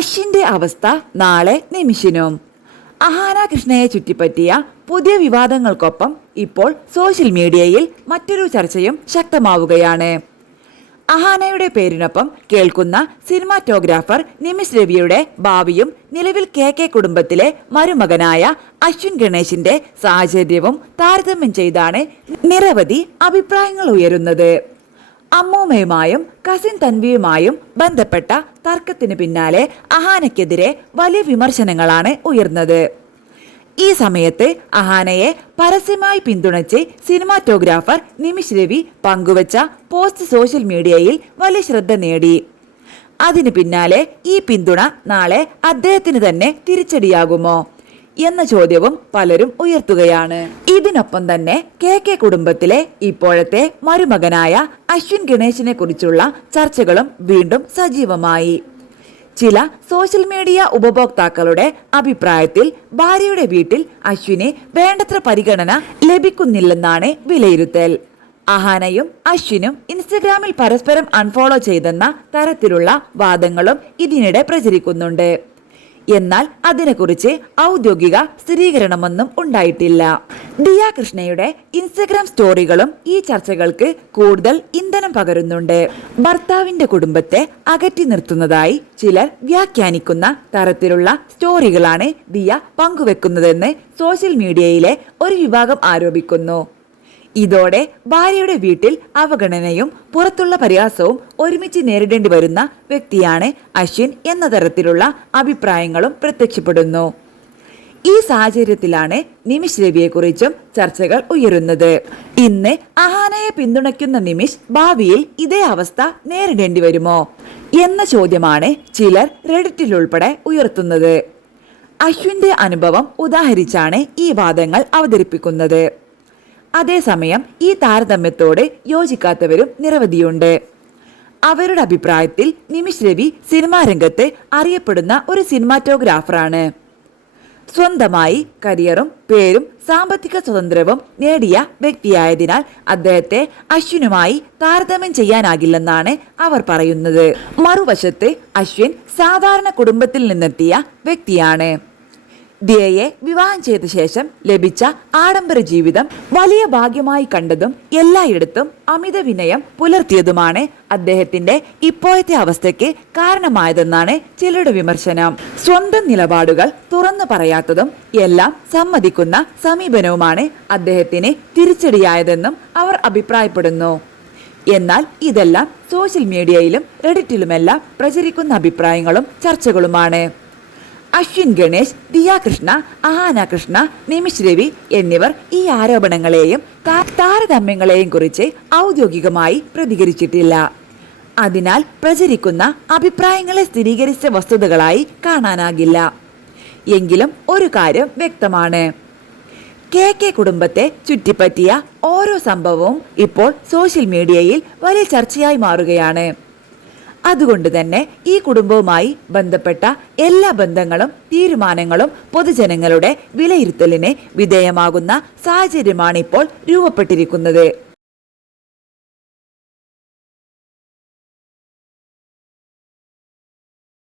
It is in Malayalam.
അശ്വിന്റെ അവസ്ഥ നാളെ നിമിഷിനും. അഹാന കൃഷ്ണയെ ചുറ്റിപ്പറ്റിയ പുതിയ വിവാദങ്ങൾക്കൊപ്പം ഇപ്പോൾ സോഷ്യൽ മീഡിയയിൽ മറ്റൊരു ചർച്ചയും ശക്തമാവുകയാണ്. അഹാനയുടെ പേരിനൊപ്പം കേൾക്കുന്ന സിനിമാറ്റോഗ്രാഫർ നിമിഷ് രവിയുടെ ഭാവിയും നിലവിൽ കെ കുടുംബത്തിലെ മരുമകനായ അശ്വിൻ ഗണേശിന്റെ സാഹചര്യവും താരതമ്യം ചെയ്താണ് നിരവധി അഭിപ്രായങ്ങൾ ഉയരുന്നത്. അമ്മൂമ്മയുമായും കസിൻ തൻവിയുമായും ബന്ധപ്പെട്ട തർക്കത്തിന് പിന്നാലെ അഹാനയ്ക്കെതിരെ വലിയ വിമർശനങ്ങളാണ് ഉയർന്നത്. ഈ സമയത്ത് അഹാനയെ പരസ്യമായി പിന്തുണച്ച് സിനിമാറ്റോഗ്രാഫർ നിമിഷ് രവി പങ്കുവച്ച പോസ്റ്റ് സോഷ്യൽ മീഡിയയിൽ വലിയ ശ്രദ്ധ നേടി. അതിന് പിന്നാലെ ഈ പിന്തുണ നാളെ അദ്ദേഹത്തിന് തന്നെ തിരിച്ചടിയാകുമോ എന്ന ചോദ്യവും പലരും ഉയർത്തുകയാണ്. ഇതിനൊപ്പം തന്നെ കെ കുടുംബത്തിലെ ഇപ്പോഴത്തെ മരുമകനായ അശ്വിൻ ഗണേശിനെ കുറിച്ചുള്ള ചർച്ചകളും വീണ്ടും സജീവമായി. ചില സോഷ്യൽ മീഡിയ ഉപഭോക്താക്കളുടെ അഭിപ്രായത്തിൽ ഭാര്യയുടെ വീട്ടിൽ അശ്വിന് വേണ്ടത്ര പരിഗണന ലഭിക്കുന്നില്ലെന്നാണ് വിലയിരുത്തൽ. അഹാനയും അശ്വിനും ഇൻസ്റ്റഗ്രാമിൽ പരസ്പരം അൺഫോളോ ചെയ്തെന്ന തരത്തിലുള്ള വാദങ്ങളും ഇതിനിടെ പ്രചരിക്കുന്നുണ്ട്. എന്നാൽ അതിനെക്കുറിച്ച് ഔദ്യോഗിക സ്ഥിരീകരണമൊന്നും ഉണ്ടായിട്ടില്ല. ദിയ കൃഷ്ണയുടെ ഇൻസ്റ്റഗ്രാം സ്റ്റോറികളും ഈ ചർച്ചകൾക്ക് കൂടുതൽ ഇന്ധനം പകരുന്നുണ്ട്. ഭർത്താവിന്റെ കുടുംബത്തെ അകറ്റി നിർത്തുന്നതായി ചിലർ വ്യാഖ്യാനിക്കുന്ന തരത്തിലുള്ള സ്റ്റോറികളാണ് ദിയ പങ്കുവെക്കുന്നതെന്ന് സോഷ്യൽ മീഡിയയിലെ ഒരു വിഭാഗം ആരോപിക്കുന്നു. ഇതോടെ ഭാര്യയുടെ വീട്ടിൽ അവഗണനയും പുറത്തുള്ള പരിഹാസവും ഒരുമിച്ച് നേരിടേണ്ടി വരുന്ന വ്യക്തിയാണ് അശ്വിൻ എന്ന തരത്തിലുള്ള അഭിപ്രായങ്ങളും പ്രത്യക്ഷപ്പെടുന്നു. ഈ സാഹചര്യത്തിലാണ് നിമിഷ് രവിയെക്കുറിച്ചും ചർച്ചകൾ ഉയരുന്നത്. ഇന്ന് അഹാനയെ പിന്തുണയ്ക്കുന്ന നിമിഷ് ഭാവിയിൽ ഇതേ അവസ്ഥ നേരിടേണ്ടി വരുമോ എന്ന ചോദ്യമാണ് ചിലർ റെഡിറ്റിലുൾപ്പെടെ ഉയർത്തുന്നത്. അശ്വിന്റെ അനുഭവം ഉദാഹരിച്ചാണ് ഈ വാദങ്ങൾ അവതരിപ്പിക്കുന്നത്. അതേസമയം ഈ താരതമ്യത്തോട് യോജിക്കാത്തവരും നിരവധിയുണ്ട്. അവരുടെ അഭിപ്രായത്തിൽ നിമിഷ് രവി സിനിമാ രംഗത്ത് അറിയപ്പെടുന്ന ഒരു സിനിമാറ്റോഗ്രാഫറാണ്. സ്വന്തമായി കരിയറും പേരും സാമ്പത്തിക സ്വാതന്ത്ര്യവും നേടിയ വ്യക്തിയായതിനാൽ അദ്ദേഹത്തെ അശ്വിനുമായി താരതമ്യം ചെയ്യാനാകില്ലെന്നാണ് അവർ പറയുന്നത്. മറുവശത്ത് അശ്വിൻ സാധാരണ കുടുംബത്തിൽ നിന്നെത്തിയ വ്യക്തിയാണ്. ദിയയെ വിവാഹം ചെയ്ത ശേഷം ലഭിച്ച ആഡംബര ജീവിതം വലിയ ഭാഗ്യമായി കണ്ടതും എല്ലായിടത്തും അമിത വിനയം പുലർത്തിയതുമാണ് അദ്ദേഹത്തിന്റെ ഇപ്പോഴത്തെ അവസ്ഥയ്ക്ക് കാരണമായതെന്നാണ് ചിലരുടെ വിമർശനം. സ്വന്തം നിലപാടുകൾ തുറന്നു പറയാത്തതും എല്ലാം സമ്മതിക്കുന്ന സമീപനവുമാണ് അദ്ദേഹത്തിന് തിരിച്ചടിയായതെന്നും അവർ അഭിപ്രായപ്പെടുന്നു. എന്നാൽ ഇതെല്ലാം സോഷ്യൽ മീഡിയയിലും റെഡിറ്റിലുമെല്ലാം പ്രചരിക്കുന്ന അഭിപ്രായങ്ങളും ചർച്ചകളുമാണ്. അശ്വിൻ ഗണേശ്, ദിയ കൃഷ്ണ, അഹാന കൃഷ്ണ, നിമിഷ് രവി എന്നിവർ ഈ ആരോപണങ്ങളെയും താരതമ്യങ്ങളെയും കുറിച്ച് ഔദ്യോഗികമായി പ്രതികരിച്ചിട്ടില്ല. അതിനാൽ പ്രചരിക്കുന്ന അഭിപ്രായങ്ങളെ സ്ഥിരീകരിച്ച വസ്തുതകളായി കാണാനാകില്ല. എങ്കിലും ഒരു കാര്യം വ്യക്തമാണ്, കെ കുടുംബത്തെ ചുറ്റിപ്പറ്റിയ ഓരോ സംഭവവും ഇപ്പോൾ സോഷ്യൽ മീഡിയയിൽ വലിയ ചർച്ചയായി മാറുകയാണ്. അതുകൊണ്ട് തന്നെ ഈ കുടുംബവുമായി ബന്ധപ്പെട്ട എല്ലാ ബന്ധങ്ങളും തീരുമാനങ്ങളും പൊതുജനങ്ങളുടെ വിലയിരുത്തലിന് വിധേയമാകുന്ന സാഹചര്യമാണ് ഇപ്പോൾ രൂപപ്പെട്ടിരിക്കുന്നത്.